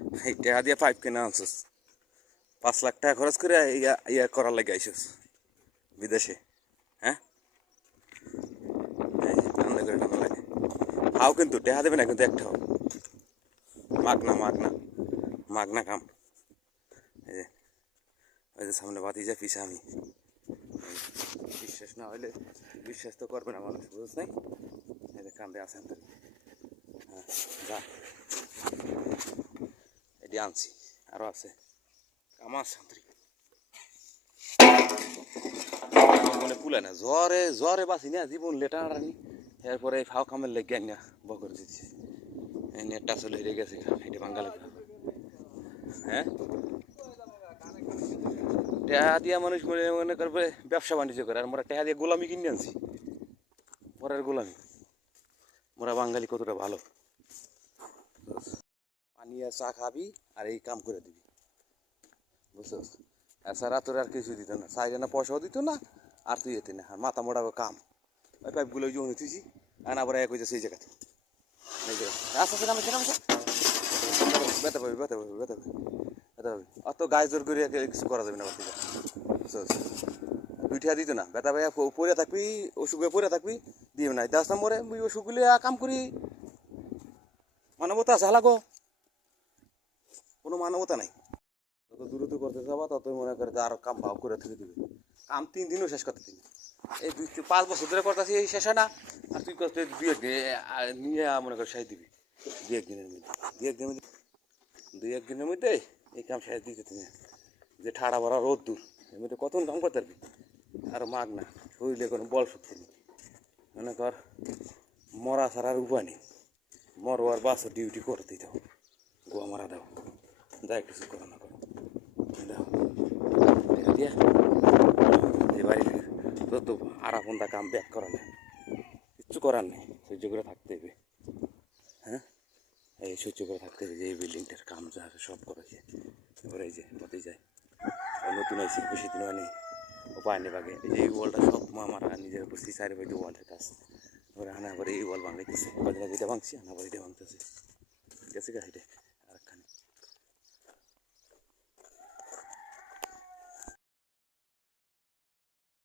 এই টাকা দিয়ে পাইপ কিনে আনছিস, 5 লাখ টাকা খরচ করে ইয়া করার লাগে আইসিস বিদেশে। হ্যাঁ, টান্না করে টান্না লাগে। হাও কিন্তু টাকা দেবে না কিন্তু একটাও, মাগনা মাগনা মাগনা কাম। এই যে ওই যে সামনে বাতিজা পিছা আমি, বিশ্বাস না হইলে বিশ্বাস তো করবে না মানুষ, বুঝছ নাই? এই যে কান্দে আছেন তো। হ্যাঁ যা, এটি আনছি, আরো আছে কাম আছে আন্তরিক। মনে পুলে না, জ্বরে জ্বরে বাঁচি না জীবন লেটা আনি। এরপরে এই ফাও কামের লেগে আনি না বকর দিচ্ছে, এই নেটটা চলে হেরে গেছে, এটা বাঙ্গালে। হ্যাঁ, টেহা দিয়া মানুষ মনে মনে করবে ব্যবসা বাণিজ্য করে, আর মোরা টেহা দিয়ে গোলামি কিনে আনছি, পরের গোলামি। মোরা বাঙালি কতটা ভালো, পানি আর চা খাবি আর এই কাম করে দিবি, বুঝছস? এছাড়া তোর আর কিছু দিত না, চাইলে না পয়সাও দিত না, আর তুই এতে না, আর মাথা মোটা কাম। ওই পাইপগুলো ওই জন্য তুইছি আনা আবার এক হয়েছে সেই জায়গাতে, এই জায়গা আস্তে আস্তে নামে নামছে, ব্যথা পাবি ব্যথা পাবি ব্যথা পাবি ব্যথা পাবি। অত গায়ে জোর করে কিছু করা যাবে না বাচ্চাকে, বুঝছস? দুইটা দিত না, ব্যথা ভাইয়া পড়ে থাকবি, অসুখে পড়ে থাকবি, দিও না 10 নম্বরে ওই অসুখগুলি কাম করি। মানবতা আছে হালাগো, কোনো মানবতা নাই। যত দূরত্ব করতে যাবা ততই মনে করে যে আরো কাম ভাব করে থেকে দিবে। কাম 3 দিনও শেষ করতে দিবি, এই 5 বছর ধরে করতেছি, এই শেষ হয় না। আর তুই করতে 2 নিয়ে মনে করে শেষ দিবি 2-1 দিনের মধ্যে, 2-1 দিনের মধ্যে এই কাম শেষ দিতে তুমি। যে ঠাড়া ভরা রোদ দূর, এর মধ্যে কতক্ষণ কাম করতে পারবি? আর মাগ না, শরীরে কোনো বল শক্তি নেই, মনে কর মরা ছাড়ার উপায় নেই। মরো আর বাসও ডিউটি করে দিতে হবে, গোয়া মারা দাও, যা কিছু করো না করো দাও দিয়া এই বাড়ির যত আরাফন্দা কাম ব্যাক করা নেই, কিচ্ছু করার নেই, সহ্য করে থাকতে হবে। হ্যাঁ, এই সহ্য করে থাকতে হবে যে এই বিল্ডিংটার কাম যা সব করেছে। এবারে এই যে মতেই যায় নতুন আইসি, বেশি দিন হয়নি, ও পায়নি বাগে। এই যে এই ওয়ালটা সব আমার নিজের উপর সিসারে হয়তো ওয়ালের কাজ, এবারে আনা আবার এই ওয়াল ভাঙাইতেছে, কদিন যেটা ভাঙছি আনা আবার এটা ভাঙতেছে, ঠিক আছে গা এটা।